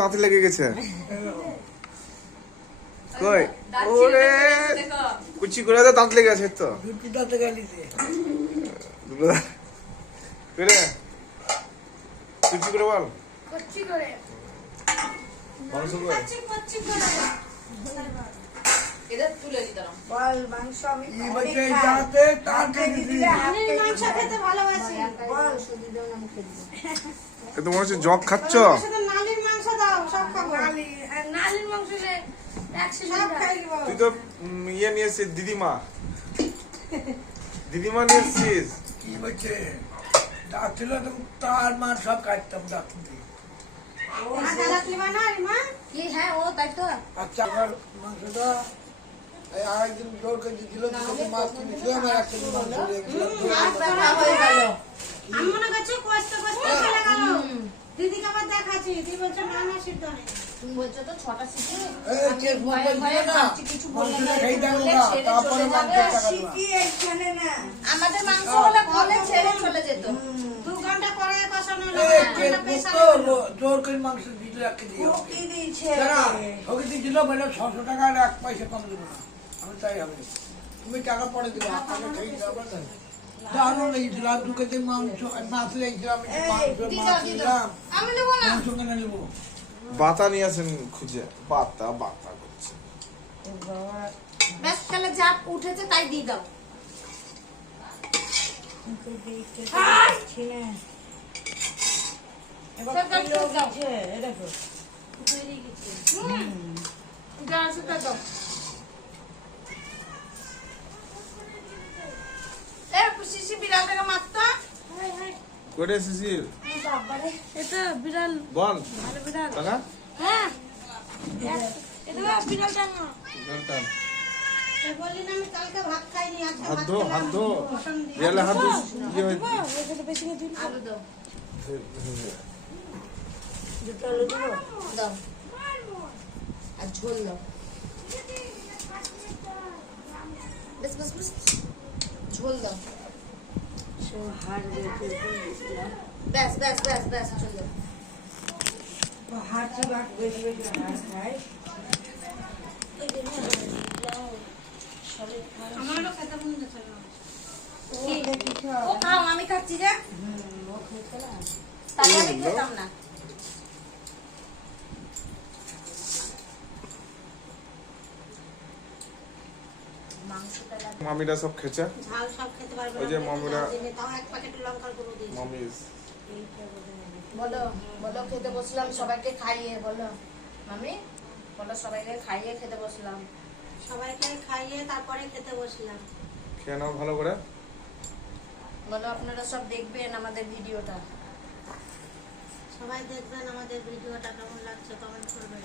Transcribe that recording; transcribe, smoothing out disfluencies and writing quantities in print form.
দাঁতে লেগে গেছে কই ওরে কুচি করে দাঁত লেগে আছে তো দুটি দাঁতে গালিছে করে কুচি করে বল কচ্চি করে মাংস করে কচ্চি করে এদের তুলে দিতাম বল মাংস আমি এই বছর যাতে তার কেজি দিলে আমি মাংস খেতে ভালোবাসি বল শুধু দাও আমি খেতে এ তোমার হচ্ছে জগ খাচ্ছ সাথে নালির মাংস দাও সব খাবো নালির মাংস রে সব খাইবো তুই তো ইয়ে নিয়ে এসেছিস দিদিমা নিয়ে এসেছিস কি বলছে দাঁত ছিল তো তার মার সব কাটতাম দাঁত দিয়ে কি হ্যাঁ ও তাই তো আচ্ছা আমার মাংসটা এই আরেকদিন জোর করে দিছিল দুটো মাছ কিনেছিল আমার এক কেজি মাংস দিয়ে হয়ে গেল আমি মনে করছি কষ্ট চলে গেল দিদিকে আবার দেখাচ্ছি দিদি বলছে না না সিদ্ধ নেই তুমি বলছো তো 6টা সিটি এই কে মোবাইল দিল না কিছু বললে মাংসটা খেয়ে দাও না তারপরে মাংস টাকা দেবা কি এইখানে না আমাদের মাংস হলে বলে ছেড়ে চলে যেত 2 ঘন্টা পরে কষানো হলো এই কে তো জোর করে মাংস দিল এক কেজি কি দিয়েছে যারা ওকে দিয়েছিল বলে 600 টাকা আর 1 পয়সা কম দেবো না আমি তাই হবে তুমি টাকা পরে দিবে আপনাকে খেয়ে যাবে না জানো না ইসলাম দুকেতে মাংস মাছ লেগেছিলাম মাছ নিলাম আমি নেব না মাংস কেন নেবো বাতা নিয়ে আসেন খুঁজে বাতা করছে ব্যাস তাহলে যা উঠেছে তাই দিয়ে দাও এবার সব কিলো দাও। গেছে এ দেখো গ্যাসটা দাও এ পুষিছি বিড়ালটাকে মারতা করে এসেছিস এটা বিড়াল বল ভালো বিড়াল টাকা হ্যাঁ এটা বিড়ালটা না টান বললি না আমি কালকে ভাত খাইনি আজকে হাত ধো রিয়ালে হাত ধো ইয়ে হয়ে আলু দাও দুটো আলু দিবো দাও আর ঝোল দাও বেশ বেশ বেশ ঝোল দাও সব হাড় রেখে দিয়েছিলাম ব্যাস ব্যাস ব্যাস ব্যাস ঝোল দাও হাড় চিবাক বেশি বেশি হাড় খায় আমারও খেতে মন যাচ্ছে না ও দেখি সব ও খাও আমি খাচ্ছি যে ও খেতে না তাহলে আমি খেতাম না মাংসটা লাগে মামিরা সব খেছে ঝাল সব খেতে পারবে ওই যে মামিরা তাও এক প্যাকেট লঙ্কার গুঁড়ো দিয়েছি মামি বলো বলো খেতে বসলাম সবাইকে খাইয়ে বলো মামি বলো সবাইকে খাইয়ে খেতে বসলাম সবাইকে খাইয়ে তারপরে খেতে বসলাম খেয়ে নাও ভালো করে বলো আপনারা সব দেখবেন আমাদের ভিডিওটা সবাই দেখবেন আমাদের ভিডিওটা কেমন লাগছে কমেন্ট করবেন